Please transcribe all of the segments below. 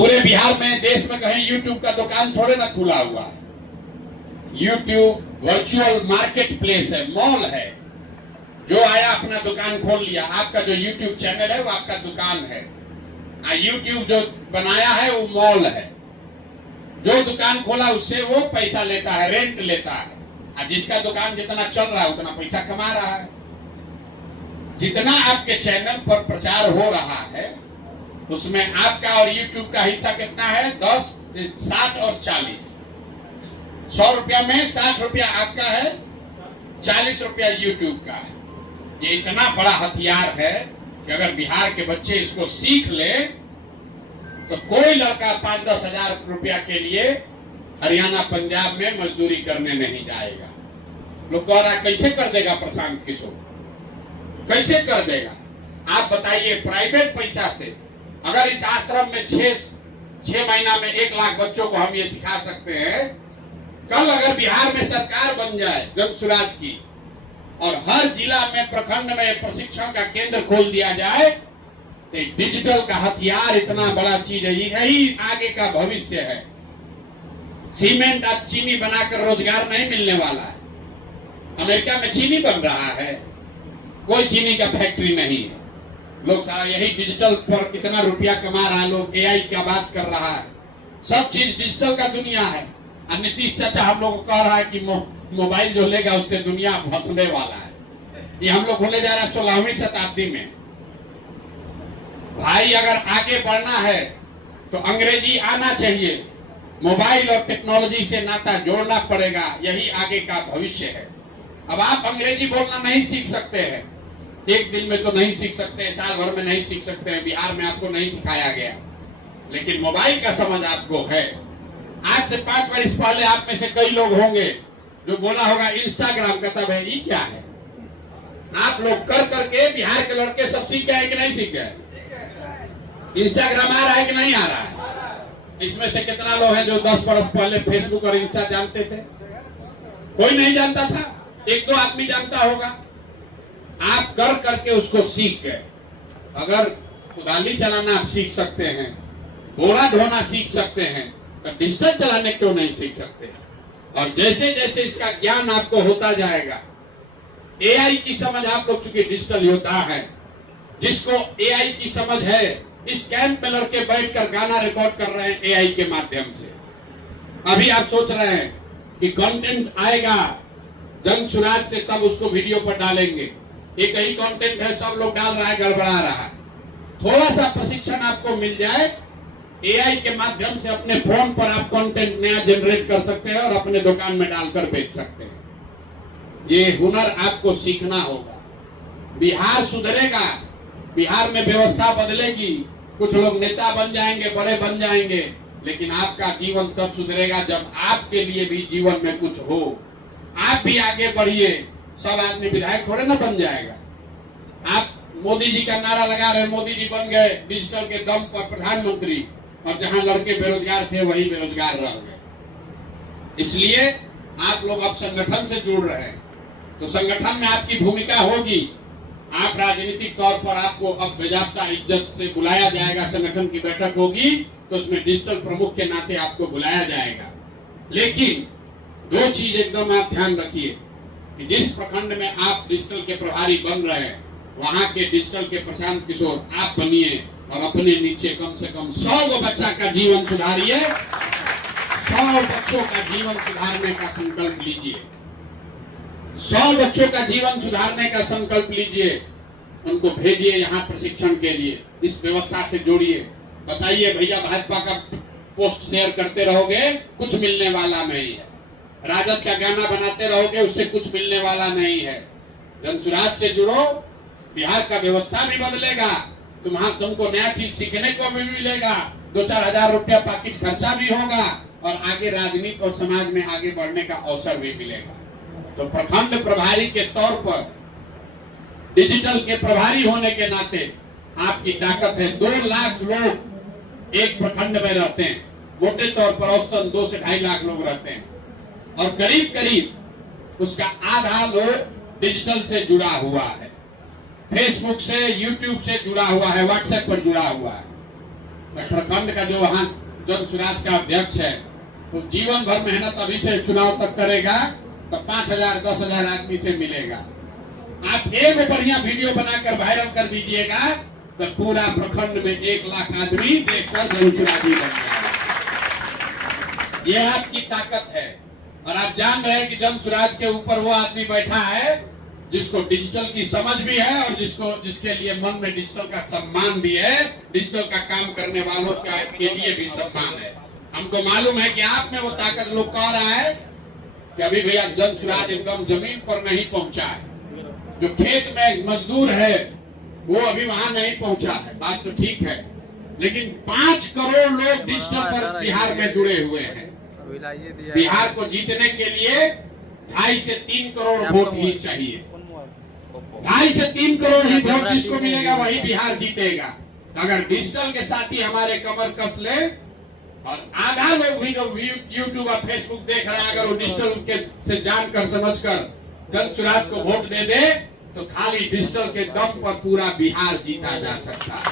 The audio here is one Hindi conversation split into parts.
पूरे बिहार में, देश में कहीं यूट्यूब का दुकान थोड़े ना खुला हुआ है। यूट्यूब वर्चुअल मार्केट प्लेस है, मॉल है। जो आया अपना दुकान खोल लिया। आपका जो यूट्यूब चैनल है वो आपका दुकान है। यूट्यूब जो बनाया है वो मॉल है। जो दुकान खोला उससे वो पैसा लेता है, रेंट लेता है। जिसका दुकान जितना चल रहा है उतना पैसा कमा रहा है। जितना आपके चैनल पर प्रचार हो रहा है उसमें आपका और यूट्यूब का हिस्सा कितना है? 10, 60 और 40। 100 रुपया में 60 रुपया आपका है, 40 रुपया यूट्यूब का है। ये इतना बड़ा हथियार है कि अगर बिहार के बच्चे इसको सीख ले तो कोई लड़का 5-10 हजार रुपया के लिए हरियाणा पंजाब में मजदूरी करने नहीं जाएगा। लोग कह रहा है कैसे कर देगा प्रशांत किशोर, कैसे कर देगा? आप बताइए, प्राइवेट पैसा से अगर इस आश्रम में 6 महीना में 1 लाख बच्चों को हम ये सिखा सकते हैं, कल अगर बिहार में सरकार बन जाए जन सुराज की और हर जिला में, प्रखंड में प्रशिक्षण का केंद्र खोल दिया जाए तो डिजिटल का हथियार इतना बड़ा चीज है। यही आगे का भविष्य है। सीमेंट अब चीनी बनाकर रोजगार नहीं मिलने वाला है। अमेरिका में चीनी बन रहा है, कोई चीनी का फैक्ट्री नहीं है। लोग सारा यही डिजिटल पर कितना रुपया कमा रहा है। लोग एआई की बात कर रहा है। सब चीज डिजिटल का दुनिया है। नीतीश चाचा हम लोग को कह रहा है कि मोबाइल जो लेगा उससे दुनिया भसने वाला है। ये हम लोग होने जा रहा है 16वीं शताब्दी में। भाई अगर आगे बढ़ना है तो अंग्रेजी आना चाहिए। मोबाइल और टेक्नोलॉजी से नाता जोड़ना पड़ेगा। यही आगे का भविष्य है। अब आप अंग्रेजी बोलना नहीं सीख सकते हैं, एक दिन में तो नहीं सीख सकते, साल भर में नहीं सीख सकते हैं। बिहार में आपको नहीं सिखाया गया, लेकिन मोबाइल का समझ आपको है। आज से 5 वर्ष पहले आप में से कई लोग होंगे जो बोला होगा इंस्टाग्राम का तब है, ये क्या है? आप लोग कर करके बिहार के लड़के सब सीख गए कि नहीं सीख गए? इंस्टाग्राम आ रहा है कि नहीं आ रहा है? इसमें से कितना लोग हैं जो 10 वर्ष पहले फेसबुक और इंस्टा जानते थे? कोई नहीं जानता था, 1-2 आदमी जानता होगा। आप कर करके उसको सीख गए। अगर कुदाली चलाना आप सीख सकते हैं, घोड़ा धोना सीख सकते हैं, तो डिजिटल चलाने क्यों नहीं सीख सकते? और जैसे जैसे इसका ज्ञान आपको होता जाएगा, एआई की समझ आप लोग चूंकि डिजिटल योद्धा है, जिसको एआई की समझ है, इस कैंप में लड़के बैठकर गाना रिकॉर्ड कर रहे हैं एआई के माध्यम से। अभी आप सोच रहे हैं कि कंटेंट आएगा जन सुराज से, तब उसको वीडियो पर डालेंगे। एक ही कंटेंट है, सब लोग डाल रहा है, गड़बड़ा रहा है। थोड़ा सा प्रशिक्षण आपको मिल जाए, एआई के माध्यम से अपने फोन पर आप कंटेंट नया जनरेट कर सकते हैं और अपने दुकान में डालकर बेच सकते हैं। ये हुनर आपको सीखना होगा। बिहार सुधरेगा, बिहार में व्यवस्था बदलेगी, कुछ लोग नेता बन जाएंगे, बड़े बन जाएंगे, लेकिन आपका जीवन तब सुधरेगा जब आपके लिए भी जीवन में कुछ हो। आप भी आगे बढ़िए। सब आदमी विधायक थोड़े ना बन जाएगा। आप मोदी जी का नारा लगा रहे, मोदी जी बन गए डिजिटल के दम पर प्रधानमंत्री, और जहां लड़के बेरोजगार थे वही बेरोजगार रह गए। इसलिए आप लोग अब संगठन से जुड़ रहे हैं, तो संगठन में आपकी भूमिका होगी। आप राजनीतिक तौर पर आपको अब बेजाब्ता इज्जत से बुलाया जाएगा। संगठन की बैठक होगी तो उसमें डिजिटल प्रमुख के नाते आपको बुलाया जाएगा। लेकिन 2 चीज एकदम आप ध्यान रखिए कि जिस प्रखंड में आप डिजिटल के प्रभारी बन रहे हैं, वहां के डिजिटल के प्रशांत किशोर आप बनिए और अपने नीचे कम से कम 100 बच्चा का जीवन सुधारिए। 100 बच्चों का जीवन सुधारने का संकल्प लीजिए। 100 बच्चों का जीवन सुधारने का संकल्प लीजिए। उनको भेजिए यहाँ प्रशिक्षण के लिए। इस व्यवस्था से जोड़िए। बताइए भैया, भाजपा का पोस्ट शेयर करते रहोगे, कुछ मिलने वाला नहीं है। राजद का गाना बनाते रहोगे, उससे कुछ मिलने वाला नहीं है। जनसुराज से जुड़ो, बिहार का व्यवस्था भी बदलेगा। तुमको नया चीज सीखने को भी मिलेगा। 2-4 हजार रुपया पॉकेट खर्चा भी होगा और आगे राजनीति और समाज में आगे बढ़ने का अवसर भी मिलेगा। तो प्रखंड प्रभारी के तौर पर, डिजिटल के प्रभारी होने के नाते आपकी ताकत है। 2 लाख लोग एक प्रखंड में रहते हैं। मोटे तौर पर औसतन 2 से 2.5 लाख लोग रहते हैं और करीब करीब उसका आधा लोग डिजिटल से जुड़ा हुआ है। फेसबुक से, यूट्यूब से जुड़ा हुआ है, व्हाट्सएप पर जुड़ा हुआ है। प्रखंड का जो वहां जन स्वराज का अध्यक्ष है, तो जीवन भर मेहनत अभी से चुनाव तक करेगा तो 5,000 10,000 आदमी से मिलेगा। आप एक बढ़िया वीडियो बनाकर वायरल कर दीजिएगा तो पूरा प्रखंड में 1 लाख आदमी देखकर जनसुराजी बन जाएगा। यह आपकी ताकत है। और आप जान रहे हैं कि जनसुराज के ऊपर वो आदमी बैठा है जिसको डिजिटल की समझ भी है और जिसके लिए मन में डिजिटल का सम्मान भी है, डिजिटल का काम करने वालों के लिए भी सम्मान है। हमको मालूम है कि आप में वो ताकत लोग कह रहा है कि अभी भैया जनसुराज एकदम जमीन पर नहीं पहुंचा है, जो खेत में मजदूर है वो अभी वहां नहीं पहुंचा है। बात तो ठीक है, लेकिन 5 करोड़ लोग डिजिटल पर बिहार में जुड़े हुए हैं। बिहार को जीतने के लिए 2.5 से 3 करोड़ वोट ही चाहिए। 2.5 से 3 करोड़ ही वोट जिसको मिलेगा वही बिहार जीतेगा। अगर डिजिटल के साथ ही हमारे कमर कस ले और आधा लोग भी जो यूट्यूब और फेसबुक देख रहे हैं, अगर वो डिजिटल के से जानकर समझकर जनसुराज को वोट दे दे तो खाली डिजिटल के दम पर पूरा बिहार जीता जा सकता है।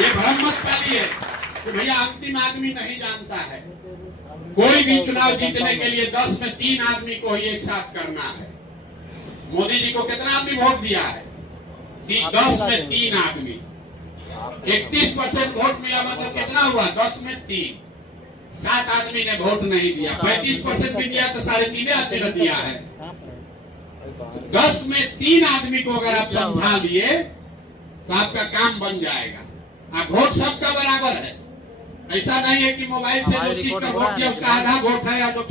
ये भ्रम मत पालिए कि भैया अंतिम आदमी नहीं जानता है। कोई भी चुनाव जीतने के लिए 10 में 3 आदमी को ही एक साथ करना है। मोदी जी को कितना आदमी वोट दिया है? 10 में 3 आदमी। 31% वोट मिला, मतलब कितना हुआ? 10 में 3। 7 आदमी ने वोट नहीं दिया। 35% भी दिया तो 3.5 आदमी ने दिया है। 10 में 3 आदमी को अगर आप समझा लिए तो आपका काम बन जाएगा। आप वोट सबका बराबर है। ऐसा नहीं है कि मोबाइल से जो सीख कर वोट दिया उसका आधा वोट है या जो